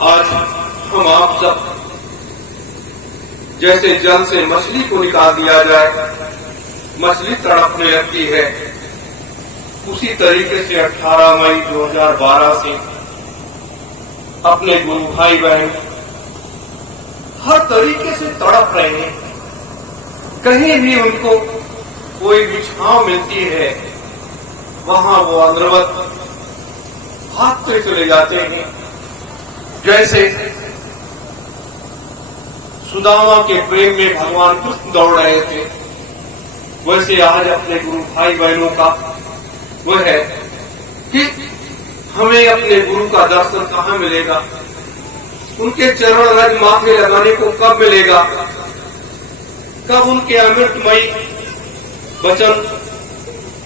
आज हम आप सब जैसे जल से मछली को निकाल दिया जाए, मछली तड़पने लगती है, उसी तरीके से 18 मई 2012 से अपने गुरु भाई बहन हर तरीके से तड़प रहे हैं। कहीं भी उनको कोई भी छांव मिलती है, वहां वो अंदरवत भागते चले जाते हैं। जैसे सुदामा के प्रेम में भगवान कृष्ण दौड़ रहे थे, वैसे आज अपने गुरु भाई बहनों का वह है कि हमें अपने गुरु का दर्शन कहाँ मिलेगा, उनके चरण रज माथे लगाने को कब मिलेगा, कब उनके अमृतमयी वचन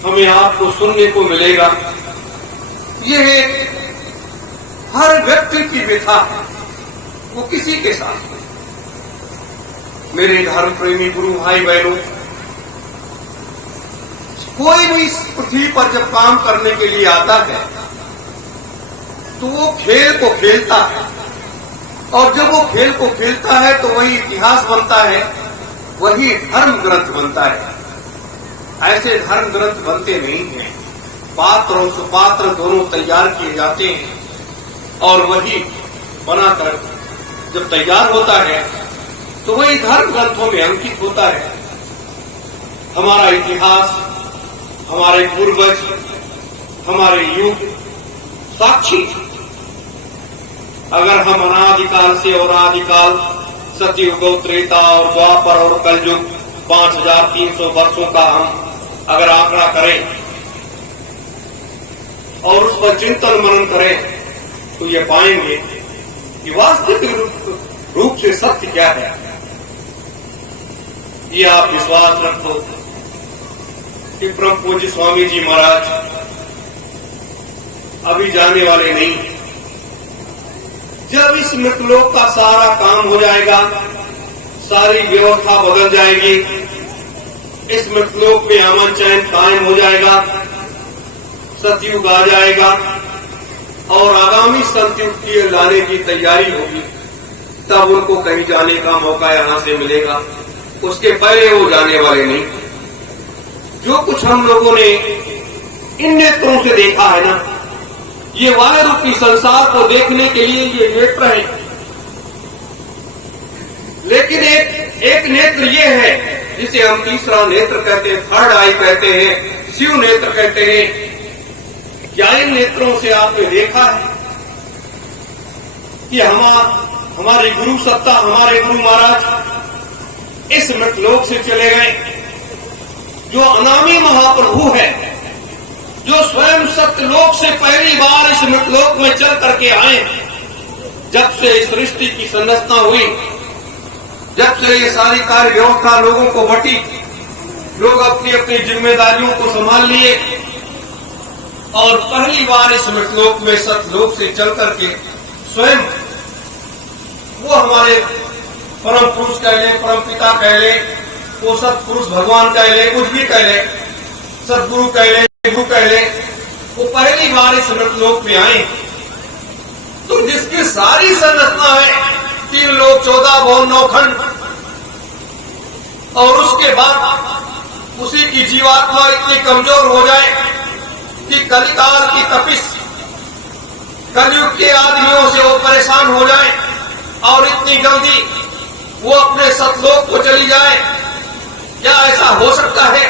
हमें आपको सुनने को मिलेगा। यह हर व्यक्ति की व्यथा है, वो किसी के साथ। मेरे धर्म प्रेमी गुरु भाई बहनों, कोई भी इस पृथ्वी पर जब काम करने के लिए आता है तो वो खेल को खेलता है, और जब वो खेल को खेलता है तो वही इतिहास बनता है, वही धर्म ग्रंथ बनता है। ऐसे धर्म ग्रंथ बनते नहीं हैं, पात्र और सुपात्र दोनों तैयार किए जाते हैं, और वही बनाकर जब तैयार होता है तो वही धर्म ग्रंथों में अंकित होता है। हमारा इतिहास, हमारे पूर्वज, हमारे युग साक्षी। अगर हम अनादिकाल से और आदिकाल सतयुग, त्रेता और द्वापर और कलयुग 5300 वर्षों का हम अगर आंकड़ा करें और उस पर चिंतन मनन करें तो ये पाएंगे कि वास्तविक रूप से सत्य क्या है। ये आप विश्वास रखो कि परम पूज्य स्वामी जी महाराज अभी जाने वाले नहीं। जब इस मृतलोक का सारा काम हो जाएगा, सारी व्यवस्था बदल जाएगी, इस मृतलोक में अमन चैन कायम हो जाएगा, सतयुग आ जाएगा और आगामी सतयुग की लाने की तैयारी होगी, तब उनको कहीं जाने का मौका यहां से मिलेगा। उसके पहले वो जाने वाले नहीं। जो कुछ हम लोगों ने इन नेत्रों से देखा है ना, ये वायु रूपी संसार को देखने के लिए ये नेत्र है, लेकिन एक नेत्र ये है जिसे हम तीसरा नेत्र कहते हैं, थर्ड आई कहते हैं, शिव नेत्र कहते हैं। क्या इन नेत्रों से आपने देखा है कि हमारी गुरु सत्ता, हमारे गुरु महाराज इस मृतलोक से चले गए? जो अनामी महाप्रभु है, जो स्वयं सत्यलोक से पहली बार इस मृतलोक में चल करके आए, जब से इस सृष्टि की संरचना हुई, जब से ये सारी कार्य व्यवस्था लोगों को बटी, लोग अपनी अपनी जिम्मेदारियों को संभाल लिए और पहली बार इस मृतलोक में सतलोक से चल करके स्वयं वो हमारे परम पुरुष कह ले, परम पिता कह ले, वो सतपुरुष भगवान कह ले, कुछ भी कह ले, सदगुरु कह ले, गुरु कह ले, वो पहली बार इस मृतलोक में आए। तो जिसकी सारी संरचना है 3 लोक 14 भुवन 9 खंड, और उसके बाद उसी की जीवात्मा इतनी कमजोर हो जाए कि कलिकाल की तपिश, कलयुग के आदमियों से वो परेशान हो जाए और इतनी जल्दी वो अपने सतलोक को चली जाए, क्या ऐसा हो सकता है?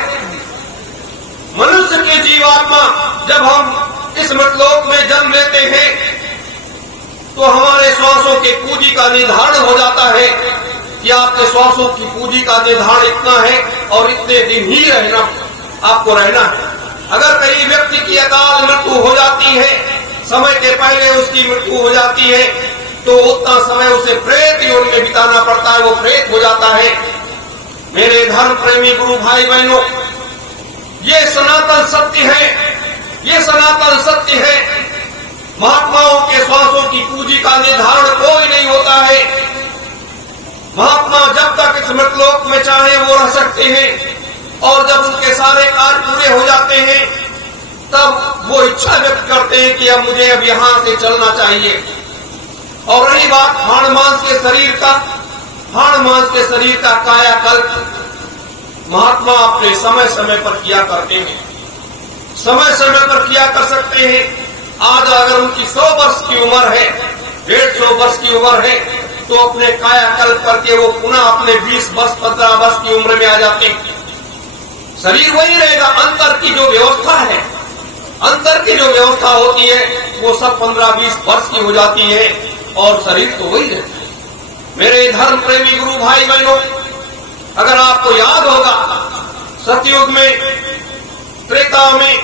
मनुष्य की जीवात्मा जब हम इस मृतलोक में जन्म लेते हैं तो हमारे श्वासों के पूंजी का निर्धारण हो जाता है कि आपके श्वासों की पूंजी का निर्धारण इतना है और इतने दिन ही आपको रहना है। अगर कहीं व्यक्ति की अकाल मृत्यु हो जाती है, समय के पहले उसकी मृत्यु हो जाती है, तो उतना समय उसे प्रेत योनि में बिताना पड़ता है, वो प्रेत हो जाता है। मेरे धर्म प्रेमी गुरु भाई बहनों, ये सनातन सत्य है, ये सनातन सत्य है। महात्माओं के श्वासों की पूंजी का निर्धारण कोई नहीं होता है। महात्मा जब तक इस मृतलोक में चाहे वो रह सकते हैं, और जब उनके सारे कार्य पूरे हो जाते हैं तब वो इच्छा व्यक्त करते हैं कि अब मुझे अब यहां से चलना चाहिए। और रही बात हाड़ मांस के शरीर का, हाड़ मांस के शरीर का कायाकल्प महात्मा अपने समय समय पर किया करते हैं, समय समय पर किया कर सकते हैं। आज अगर उनकी 100 वर्ष की उम्र है, 150 वर्ष की उम्र है, तो अपने कायाकल्प करके वो पुनः अपने 20 वर्ष 15 वर्ष की उम्र में आ जाते हैं। शरीर वही रहेगा, अंतर की जो व्यवस्था है, अंतर की जो व्यवस्था होती है वो सब 15-20 वर्ष की हो जाती है और शरीर तो वही रहता है। मेरे धर्म प्रेमी गुरु भाई बहनों, अगर आपको याद होगा सतयुग में, त्रेता में,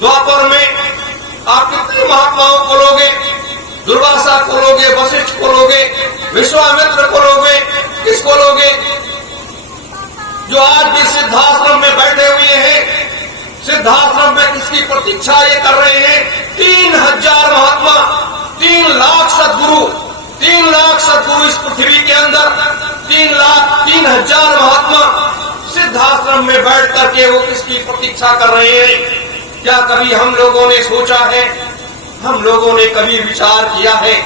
द्वापर में आप कितने महात्माओं को लोगे? दुर्वासा को लोगे, वशिष्ठ को लोगे, विश्वामित्र को लोगे, किसको लोगे? जो आज भी सिद्धाश्रम में बैठे हुए हैं, सिद्धाश्रम में किसकी प्रतीक्षा ये कर रहे हैं? 3000 महात्मा, 3 लाख सद्गुरु, 3 लाख सद्गुरु इस पृथ्वी के अंदर, 3,000 महात्मा सिद्धाश्रम में बैठ करके वो किसकी प्रतीक्षा कर रहे हैं? क्या कभी हम लोगों ने सोचा है? हम लोगों ने कभी विचार किया है?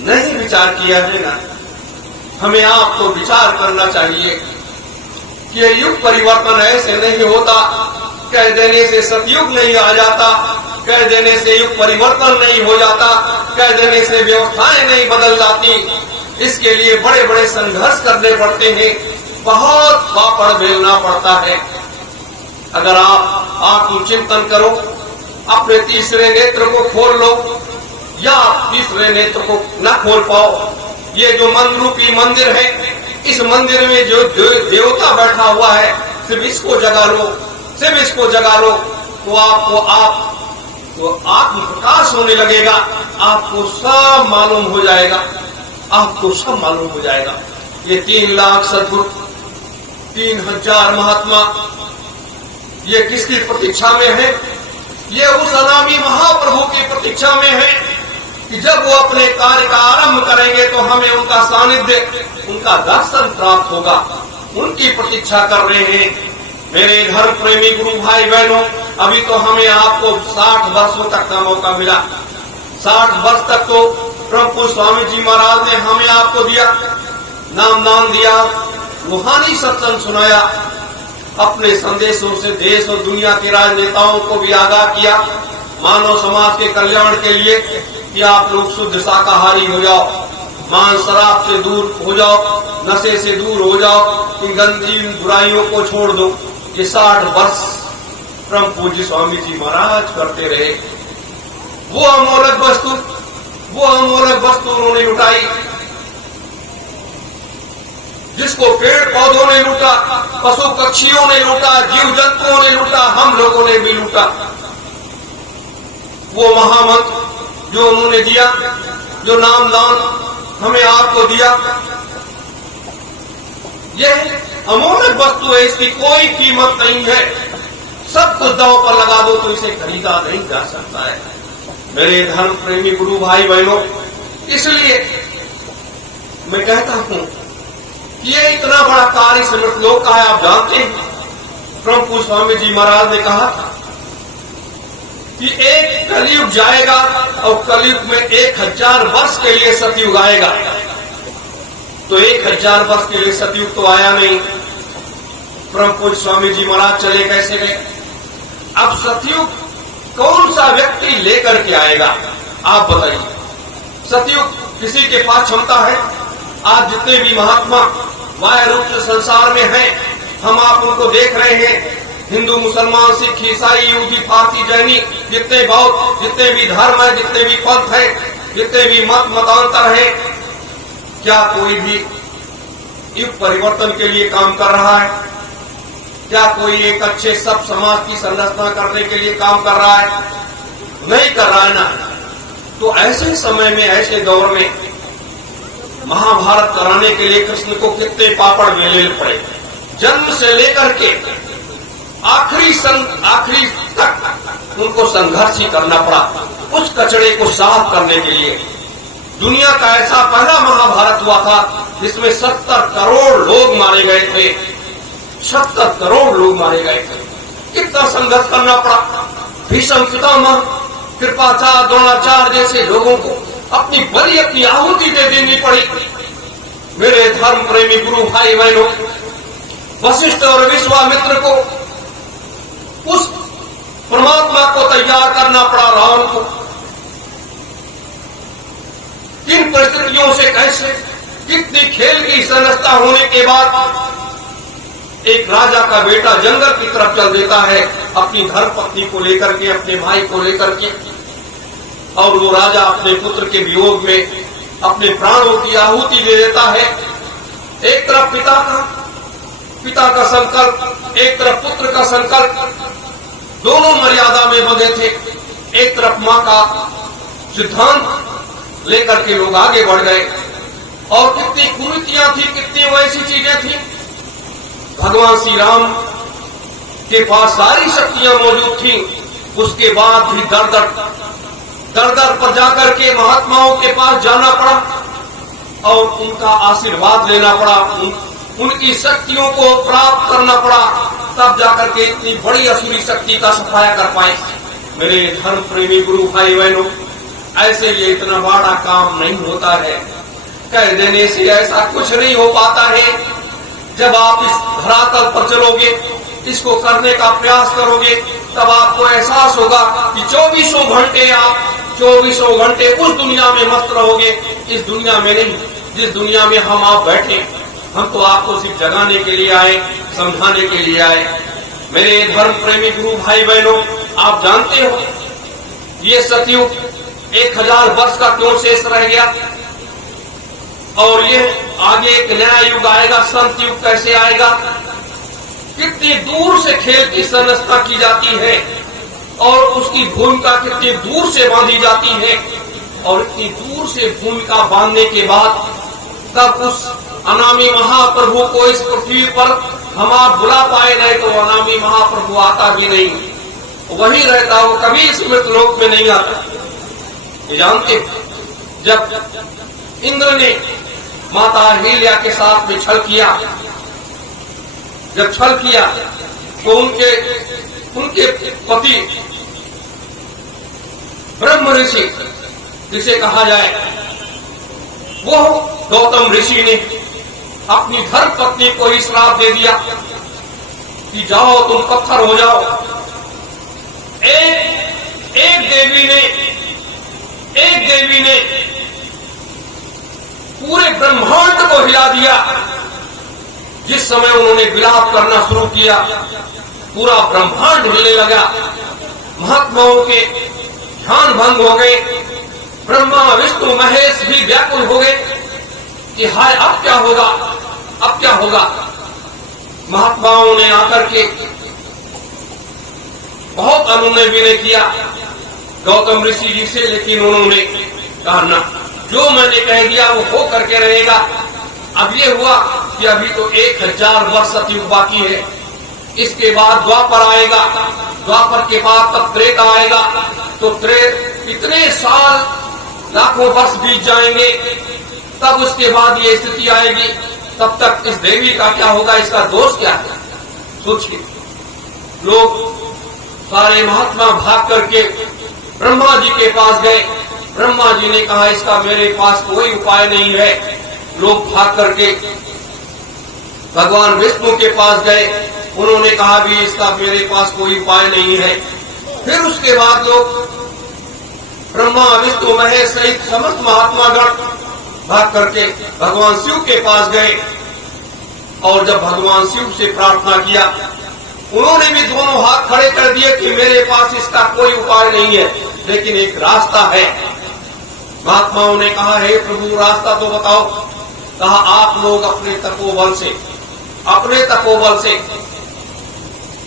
नहीं विचार किया है ना। हमें आपको विचार करना चाहिए कि ये युग परिवर्तन ऐसे नहीं होता, कह देने से सतयुग नहीं आ जाता, कह देने से युग परिवर्तन नहीं हो जाता, कह देने से व्यवस्थाएं नहीं बदल जाती। इसके लिए बड़े बड़े संघर्ष करने पड़ते हैं, बहुत पापड़ बेलना पड़ता है। अगर आप आत्मचिंतन करो, अपने तीसरे नेत्र को खोल लो या तीसरे नेत्र को न खोल पाओ, ये जो मन रूपी मंदिर है, इस मंदिर में जो देवता बैठा हुआ है, सिर्फ इसको जगा लो, सिर्फ इसको जगा लो, तो आपको आत्म प्रकाश होने लगेगा, आपको सब मालूम हो जाएगा, आपको सब मालूम हो जाएगा। ये 3 लाख सद्गुरु, 3000 महात्मा, ये किसकी प्रतीक्षा में है? ये उस अनामी महाप्रभु की प्रतीक्षा में है कि जब वो अपने कार्य का आरंभ करेंगे तो हमें उनका सानिध्य, उनका दर्शन प्राप्त होगा। उनकी प्रतीक्षा कर रहे हैं। मेरे धर्म प्रेमी गुरु भाई बहनों, अभी तो हमें आपको 60 वर्षों तक का मौका मिला। 60 वर्ष तक तो प्रभु स्वामी जी महाराज ने हमें आपको दिया, नाम दान दिया, रूहानी सत्संग सुनाया, अपने संदेशों से देश और दुनिया के राजनेताओं को भी आगाह किया, मानव समाज के कल्याण के लिए कि आप लोग शुद्ध शाकाहारी हो जाओ, मांस शराब से दूर हो जाओ, नशे से दूर हो जाओ, इन गंदी बुराइयों को छोड़ दो। ये 60 वर्ष परम पूज्य स्वामी जी महाराज करते रहे। वो अमोलक वस्तु उन्होंने लुटाई, जिसको पेड़ पौधों ने लूटा, पशु पक्षियों ने लूटा, जीव जंतुओं ने लूटा, हम लोगों ने भी लूटा। वो महामंत्र जो उन्होंने दिया, जो नाम दान हमें आपको दिया, यह अमूल्य वस्तु है, इसकी कोई कीमत नहीं है। सब कुछ दांव पर लगा दो तो इसे खरीदा नहीं जा सकता है। मेरे धर्म प्रेमी गुरु भाई बहनों, इसलिए मैं कहता हूं कि ये इतना बड़ा कार्य समृत लोक का है। आप जानते हैं प्रभु स्वामी जी महाराज ने कहा था कि एक कलयुग जाएगा और कलयुग में 1000 वर्ष के लिए सतयुग आएगा। तो 1000 वर्ष के लिए सतयुग तो आया नहीं, प्रभु स्वामी जी महाराज चले कैसे गए? अब सतयुग कौन सा व्यक्ति लेकर के आएगा? आप बताइए। सतयुग किसी के पास क्षमता है? आज जितने भी महात्मा माया रूप से संसार में हैं, हम आप उनको देख रहे हैं, हिंदू, मुसलमान, सिख, ईसाई, यहूदी, पारसी, जैनी, जितने भी धर्म है, जितने भी पंथ है, जितने भी मतांतर है, क्या कोई भी युग परिवर्तन के लिए काम कर रहा है? क्या कोई एक अच्छे सब समाज की संरचना करने के लिए काम कर रहा है? नहीं कर रहा है ना। तो ऐसे समय में, ऐसे दौर में महाभारत कराने के लिए कृष्ण को कितने पापड़ बेलने पड़े। जन्म से लेकर के आखिरी तक उनको संघर्ष ही करना पड़ा उस कचड़े को साफ करने के लिए। दुनिया का ऐसा पहला महाभारत हुआ था जिसमें 70 करोड़ लोग मारे गए थे। 70 करोड़ लोग मारे गए थे। कितना संघर्ष करना पड़ा। भीष्म पितामह, कृपाचार्य, द्रोणाचार्य जैसे लोगों को अपनी बलि, अपनी आहुति दे देनी पड़ी। मेरे धर्म प्रेमी गुरु भाई बहनों, वशिष्ठ और विश्वामित्र को उस परमात्मा को तैयार करना पड़ा रावण को। किन परिस्थितियों से, कैसे, कितनी खेल की संरचना होने के बाद एक राजा का बेटा जंगल की तरफ चल देता है अपनी धर्म पत्नी को लेकर के, अपने भाई को लेकर के, और वो राजा अपने पुत्र के वियोग में अपने प्राणों की आहुति दे देता है। एक तरफ पिता का संकल्प, एक तरफ पुत्र का संकल्प, दोनों मर्यादा में बंधे थे। एक तरफ मां का सिद्धांत लेकर के लोग आगे बढ़ गए, और कितनी कुरीतियां थी, कितनी वैसी चीजें थी। भगवान श्री राम के पास सारी शक्तियां मौजूद थी, उसके बाद भी दर दर पर जाकर के महात्माओं के पास जाना पड़ा और उनका आशीर्वाद लेना पड़ा, उनकी शक्तियों को प्राप्त करना पड़ा, तब जाकर के इतनी बड़ी असुरी शक्ति का सफाया कर पाए। मेरे धर्म प्रेमी गुरु भाई बहनों, ऐसे ये इतना बड़ा काम नहीं होता है, कह देने से ऐसा कुछ नहीं हो पाता है। जब आप इस धरातल पर चलोगे, इसको करने का प्रयास करोगे, तब आपको एहसास होगा कि 24 घंटे उस दुनिया में मस्त रहोगे, इस दुनिया में नहीं। जिस दुनिया में हम आप बैठे, हम तो आपको सिर्फ जगाने के लिए आए, समझाने के लिए आए। मेरे धर्म प्रेमी गुरु भाई बहनों, आप जानते हो ये सतयुग 1000 वर्ष का क्यों शेष रह गया, और ये आगे एक नया युग आएगा, संत युग कैसे आएगा। कितनी दूर से खेल की संरचना की जाती है और उसकी भूमिका कितनी दूर से बांधी जाती है, और इतनी दूर से भूमिका बांधने के बाद तब उस अनामी महाप्रभु को इस पृथ्वी पर हम आप बुला पाए नहीं, तो अनामी महाप्रभु आता भी नहीं, वही रहता, वो कभी स्मृत लोक में नहीं आता। ये जानते, जब इंद्र ने माता अहिल्या के साथ में छल किया, जब छल किया तो उनके पति ब्रह्म ऋषि जिसे कहा जाए, वो गौतम ऋषि ने अपनी धर्म पत्नी को ही श्राप दे दिया कि जाओ तुम पत्थर हो जाओ। एक देवी ने पूरे ब्रह्मांड को हिला दिया। जिस समय उन्होंने विलाप करना शुरू किया, पूरा ब्रह्मांड हिलने लगा, महात्माओं के ध्यान भंग हो गए, ब्रह्मा विष्णु महेश भी व्याकुल हो गए कि हाय अब क्या होगा, अब क्या होगा। महात्माओं ने आकर के बहुत अनुनय विनय किया गौतम ऋषि जी से, लेकिन उन्होंने कहा ना, जो मैंने कह दिया वो हो करके रहेगा। अब ये हुआ कि अभी तो 1000 वर्ष सतयुग बाकी है, इसके बाद द्वापर आएगा, द्वापर के बाद तब त्रेता आएगा, तो इतने साल लाखों वर्ष बीत जाएंगे, तब उसके बाद ये स्थिति आएगी। तब तक इस देवी का क्या होगा, इसका दोष क्या है। सोचिए, लोग सारे महात्मा भाग करके ब्रह्मा जी के पास गए, ब्रह्मा जी ने कहा इसका मेरे पास कोई उपाय नहीं है। लोग भाग करके भगवान विष्णु के पास गए, उन्होंने कहा भी इसका मेरे पास कोई उपाय नहीं है। फिर उसके बाद लोग ब्रह्मा विष्णु महेश सहित समस्त महात्मागण भाग करके भगवान शिव के पास गए, और जब भगवान शिव से प्रार्थना किया, उन्होंने भी दोनों हाथ खड़े कर दिए कि मेरे पास इसका कोई उपाय नहीं है, लेकिन एक रास्ता है। महात्माओं ने कहा हे प्रभु, रास्ता तो बताओ। कहा आप लोग अपने तपोबल से,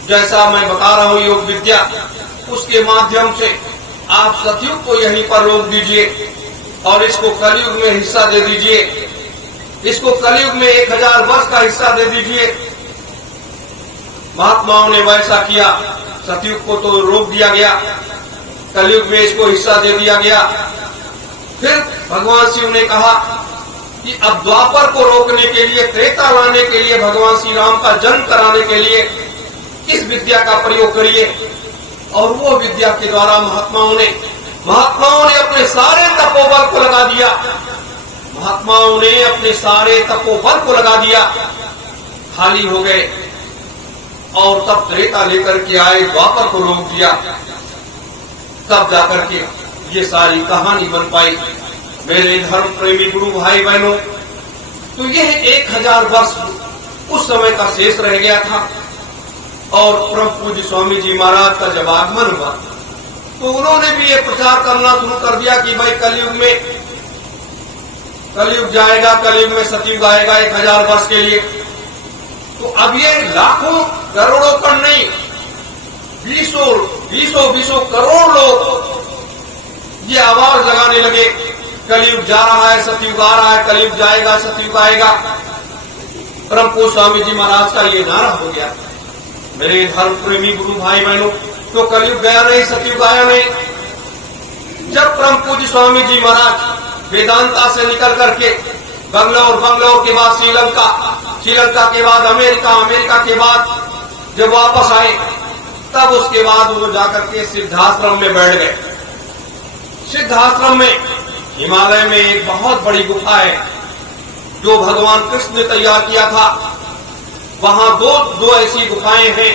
जैसा मैं बता रहा हूं योग विद्या, उसके माध्यम से आप सतयुग को यहीं पर रोक दीजिए और इसको कलयुग में हिस्सा दे दीजिए, इसको कलयुग में 1000 वर्ष का हिस्सा दे दीजिए। महात्माओं ने वैसा किया, सतयुग को तो रोक दिया गया, कलयुग में इसको हिस्सा दे दिया गया। फिर भगवान शिव ने कहा कि अब द्वापर को रोकने के लिए, त्रेता लाने के लिए, भगवान श्री राम का जन्म कराने के लिए इस विद्या का प्रयोग करिए। और वो विद्या के द्वारा महात्माओं ने महात्माओं ने अपने सारे तपोबल को लगा दिया, महात्माओं ने अपने सारे तपोबल को लगा दिया, खाली हो गए और तब त्रेता लेकर के आए, द्वापर को रोक दिया, तब जाकर के ये सारी कहानी बन पाई। मेरे धर्म प्रेमी गुरु भाई बहनों, तो यह 1000 वर्ष उस समय का शेष रह गया था और परम पूज्य स्वामी जी महाराज का जब आगमन हुआ तो उन्होंने भी ये प्रचार करना शुरू कर दिया कि भाई कलयुग जाएगा, कलयुग में सतयुग आएगा 1000 वर्ष के लिए। तो अब ये लाखों करोड़ों पर नहीं, 20 करोड़ लोग ये आवाज लगाने लगे, कलयुग जा रहा है, सतयुग आ रहा है, कलयुग जाएगा, सतयुग आएगा। परम पूज्य स्वामी जी महाराज का ये नारा हो गया। मेरे धर्म प्रेमी गुरु भाई बहनों, तो कलयुग गया नहीं, सतयुग आया नहीं। जब परम पूज्य स्वामी जी महाराज वेदांता से निकल करके बंगलौर के बाद श्रीलंका के बाद अमेरिका के बाद जब वापस आए, तब उसके बाद वो जाकर के सिद्धाश्रम में बैठ गए। सिद्धाश्रम में हिमालय में एक बहुत बड़ी गुफा है जो भगवान कृष्ण ने तैयार किया था। वहां दो ऐसी गुफाएं हैं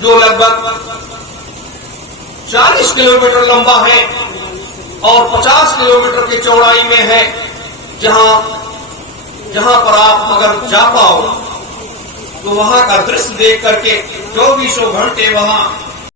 जो लगभग 40 किलोमीटर लंबा है और 50 किलोमीटर की चौड़ाई में है, जहां पर आप अगर जा पाओ तो वहां का दृश्य देख करके 24 घंटे वहां